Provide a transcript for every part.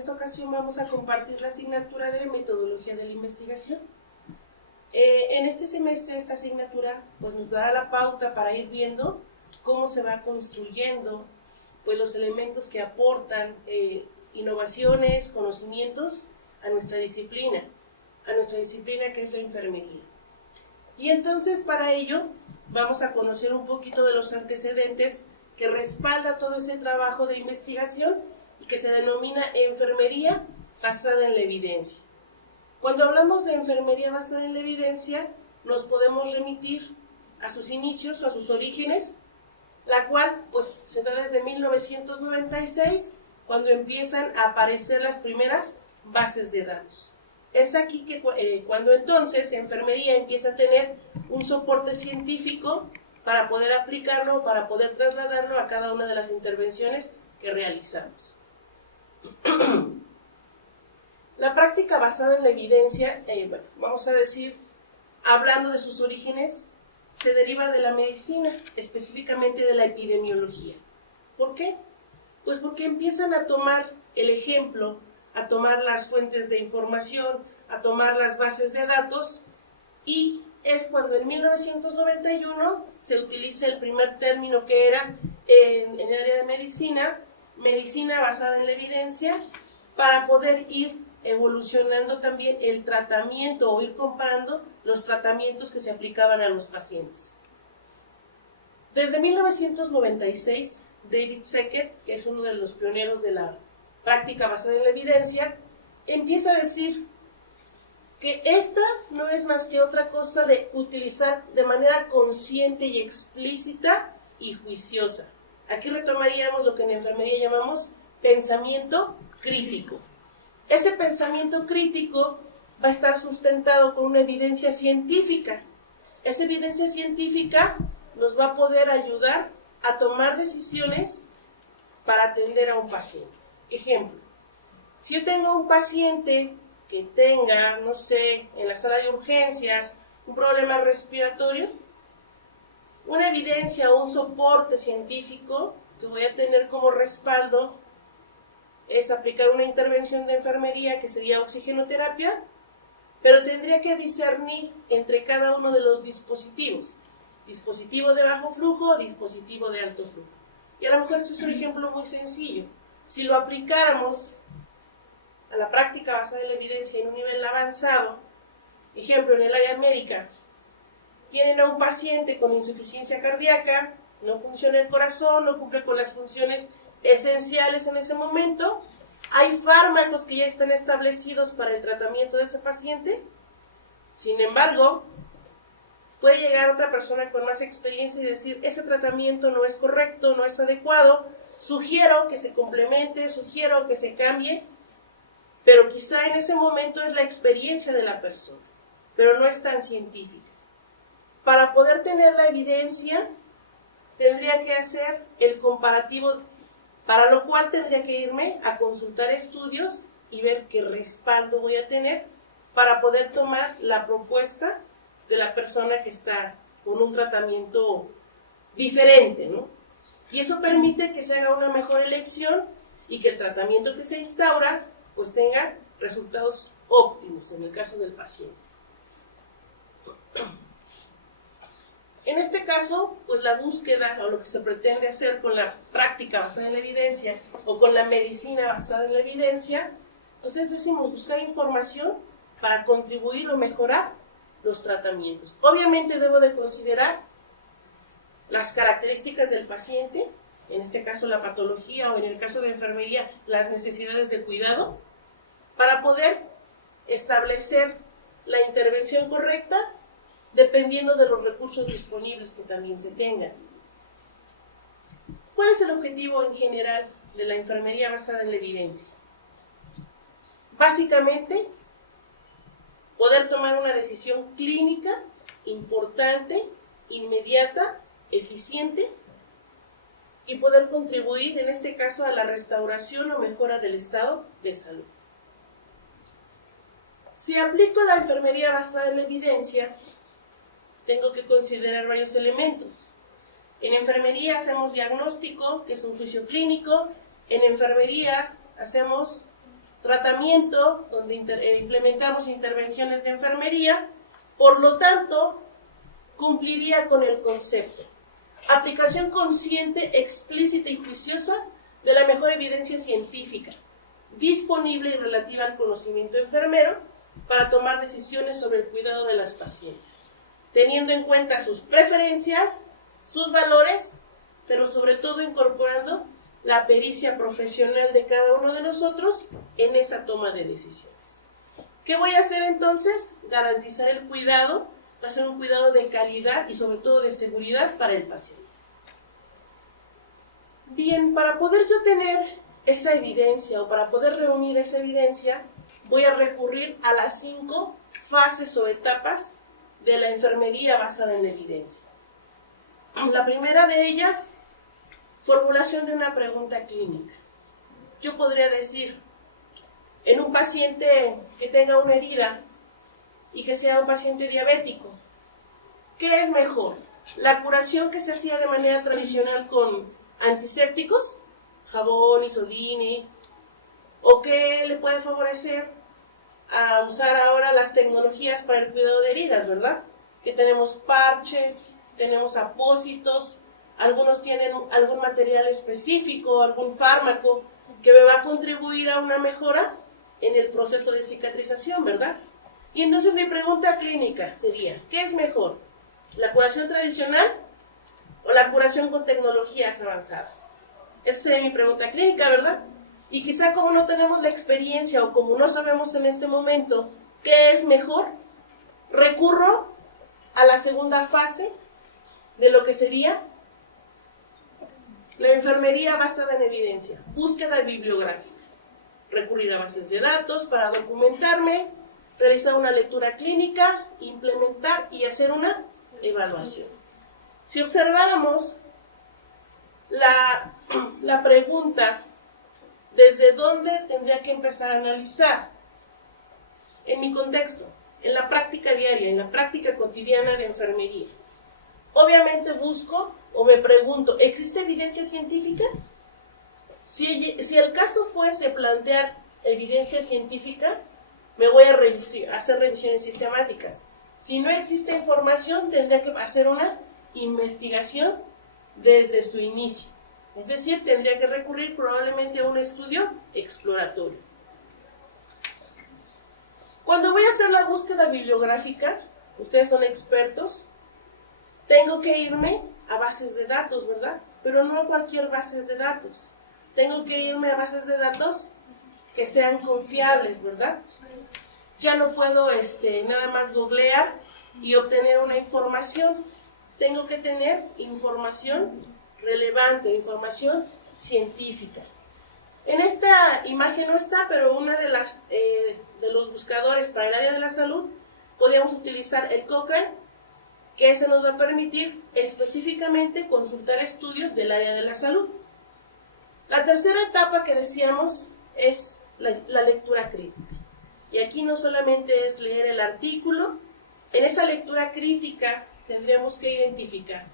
esta ocasión vamos a compartir la asignatura de Metodología de la Investigación. En este semestre esta asignatura pues, nos dará la pauta para ir viendo cómo se va construyendo pues, los elementos que aportan innovaciones, conocimientos a nuestra disciplina que es la enfermería. Y entonces para ello vamos a conocer un poquito de los antecedentes que respalda todo ese trabajo de investigación y que se denomina enfermería basada en la evidencia. Cuando hablamos de enfermería basada en la evidencia, nos podemos remitir a sus inicios o a sus orígenes, la cual pues se da desde 1996, cuando empiezan a aparecer las primeras bases de datos. Es aquí que cuando entonces enfermería empieza a tener un soporte científico para poder aplicarlo, para poder trasladarlo a cada una de las intervenciones que realizamos. La práctica basada en la evidencia, vamos a decir, hablando de sus orígenes, se deriva de la medicina, específicamente de la epidemiología. ¿Por qué? Pues porque empiezan a tomar el ejemplo, a tomar las fuentes de información, a tomar las bases de datos, y es cuando en 1991 se utiliza el primer término que era en el área de medicina basada en la evidencia, para poder ir evolucionando también el tratamiento o ir comparando los tratamientos que se aplicaban a los pacientes. Desde 1996, David Seckett, que es uno de los pioneros de la práctica basada en la evidencia, empieza a decir que esta no es más que otra cosa de utilizar de manera consciente y explícita y juiciosa. Aquí retomaríamos lo que en enfermería llamamos pensamiento crítico. Ese pensamiento crítico va a estar sustentado con una evidencia científica. Esa evidencia científica nos va a poder ayudar a tomar decisiones para atender a un paciente. Ejemplo, si yo tengo un paciente que tenga, no sé, en la sala de urgencias, un problema respiratorio, una evidencia o un soporte científico que voy a tener como respaldo es aplicar una intervención de enfermería que sería oxigenoterapia, pero tendría que discernir entre cada uno de los dispositivos, dispositivo de bajo flujo, dispositivo de alto flujo. Y a lo mejor ese es un ejemplo muy sencillo. Si lo aplicáramos a la práctica basada en la evidencia en un nivel avanzado, ejemplo, en el área médica, tienen a un paciente con insuficiencia cardíaca, no funciona el corazón, no cumple con las funciones esenciales en ese momento, hay fármacos que ya están establecidos para el tratamiento de ese paciente, sin embargo, puede llegar otra persona con más experiencia y decir, ese tratamiento no es correcto, no es adecuado, sugiero que se complemente, sugiero que se cambie, pero quizá en ese momento es la experiencia de la persona, pero no es tan científica. Para poder tener la evidencia, tendría que hacer el comparativo, para lo cual tendría que irme a consultar estudios y ver qué respaldo voy a tener para poder tomar la propuesta de la persona que está con un tratamiento diferente, ¿no? Y eso permite que se haga una mejor elección y que el tratamiento que se instaura pues tenga resultados óptimos en el caso del paciente. En este caso, pues la búsqueda o lo que se pretende hacer con la práctica basada en la evidencia o con la medicina basada en la evidencia, pues es, decimos, buscar información para contribuir o mejorar los tratamientos. Obviamente debo de considerar las características del paciente, en este caso la patología o en el caso de enfermería las necesidades de cuidado, para poder establecer la intervención correcta dependiendo de los recursos disponibles que también se tengan. ¿Cuál es el objetivo en general de la enfermería basada en la evidencia? Básicamente, poder tomar una decisión clínica importante, inmediata, eficiente y poder contribuir, en este caso, a la restauración o mejora del estado de salud. Si aplico la enfermería basada en la evidencia, tengo que considerar varios elementos. En enfermería hacemos diagnóstico, que es un juicio clínico. En enfermería hacemos tratamiento, donde implementamos intervenciones de enfermería, por lo tanto, cumpliría con el concepto. Aplicación consciente, explícita y juiciosa de la mejor evidencia científica, disponible y relativa al conocimiento enfermero para tomar decisiones sobre el cuidado de las pacientes, teniendo en cuenta sus preferencias, sus valores, pero sobre todo incorporando la pericia profesional de cada uno de nosotros en esa toma de decisiones. ¿Qué voy a hacer entonces? Garantizar el cuidado, va a ser un cuidado de calidad y sobre todo de seguridad para el paciente. Bien, para poder yo tener esa evidencia o para poder reunir esa evidencia, voy a recurrir a las 5 fases o etapas de la enfermería basada en la evidencia. La primera de ellas, formulación de una pregunta clínica. Yo podría decir, en un paciente que tenga una herida y que sea un paciente diabético, ¿qué es mejor? ¿La curación que se hacía de manera tradicional con antisépticos, jabón, Isodine, o qué le puede favorecer a usar ahora las tecnologías para el cuidado de heridas, ¿verdad? Que tenemos parches, tenemos apósitos, algunos tienen algún material específico, algún fármaco que me va a contribuir a una mejora en el proceso de cicatrización, ¿verdad? Y entonces mi pregunta clínica sería, ¿qué es mejor? ¿La curación tradicional o la curación con tecnologías avanzadas? Esa sería mi pregunta clínica, ¿verdad? Y quizá como no tenemos la experiencia o como no sabemos en este momento qué es mejor, recurro a la segunda fase de lo que sería la enfermería basada en evidencia, búsqueda bibliográfica. Recurrir a bases de datos para documentarme, realizar una lectura clínica, implementar y hacer una evaluación. Si observáramos la pregunta, ¿desde dónde tendría que empezar a analizar? En mi contexto, en la práctica diaria, en la práctica cotidiana de enfermería. Obviamente busco o me pregunto, ¿existe evidencia científica? Si el caso fuese plantear evidencia científica, me voy a hacer revisiones sistemáticas. Si no existe información, tendría que hacer una investigación desde su inicio. Es decir, tendría que recurrir probablemente a un estudio exploratorio. Cuando voy a hacer la búsqueda bibliográfica, ustedes son expertos, tengo que irme a bases de datos, ¿verdad? Pero no a cualquier base de datos. Tengo que irme a bases de datos que sean confiables, ¿verdad? Ya no puedo nada más googlear y obtener una información. Tengo que tener información relevante, información científica. En esta imagen no está, pero una de los buscadores para el área de la salud, podríamos utilizar el Cochrane, que ese nos va a permitir específicamente consultar estudios del área de la salud. La tercera etapa que decíamos es la lectura crítica. Y aquí no solamente es leer el artículo, en esa lectura crítica tendremos que identificar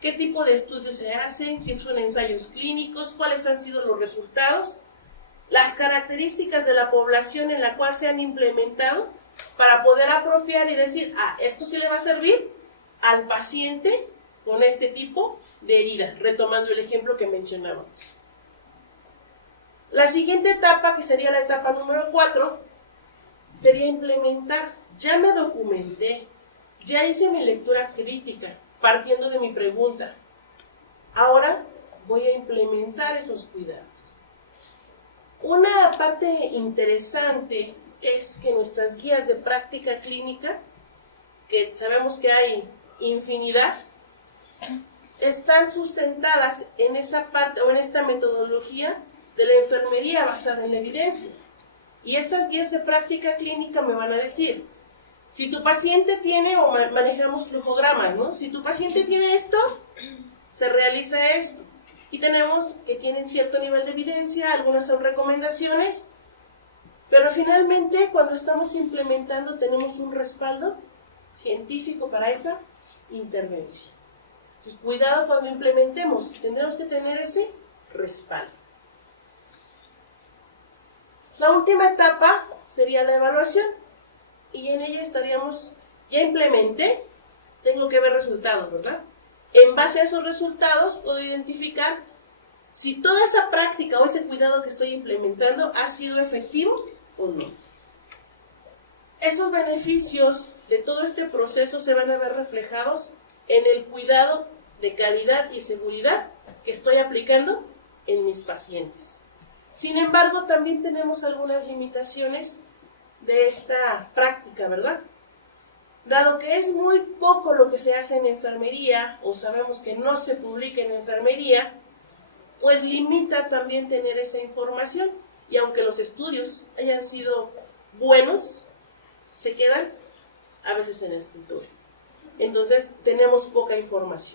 qué tipo de estudios se hacen, si son ensayos clínicos, cuáles han sido los resultados, las características de la población en la cual se han implementado para poder apropiar y decir, esto sí le va a servir al paciente con este tipo de herida, retomando el ejemplo que mencionábamos. La siguiente etapa, que sería la etapa número 4, sería implementar. Ya me documenté, ya hice mi lectura crítica, partiendo de mi pregunta. Ahora voy a implementar esos cuidados. Una parte interesante es que nuestras guías de práctica clínica, que sabemos que hay infinidad, están sustentadas en esa parte o en esta metodología de la enfermería basada en la evidencia. Y estas guías de práctica clínica me van a decir, si tu paciente tiene, o manejamos flujogramas, ¿no? Si tu paciente tiene esto, se realiza esto. Y tenemos que tienen cierto nivel de evidencia, algunas son recomendaciones, pero finalmente cuando estamos implementando tenemos un respaldo científico para esa intervención. Entonces, cuidado cuando implementemos, tendremos que tener ese respaldo. La última etapa sería la evaluación y en ella estaríamos, ya implementé, tengo que ver resultados, ¿verdad? En base a esos resultados puedo identificar si toda esa práctica o ese cuidado que estoy implementando ha sido efectivo o no. Esos beneficios de todo este proceso se van a ver reflejados en el cuidado de calidad y seguridad que estoy aplicando en mis pacientes. Sin embargo, también tenemos algunas limitaciones de esta práctica, ¿verdad? Dado que es muy poco lo que se hace en enfermería, o sabemos que no se publica en enfermería, pues limita también tener esa información. Y aunque los estudios hayan sido buenos, se quedan a veces en la escritura. Entonces, tenemos poca información.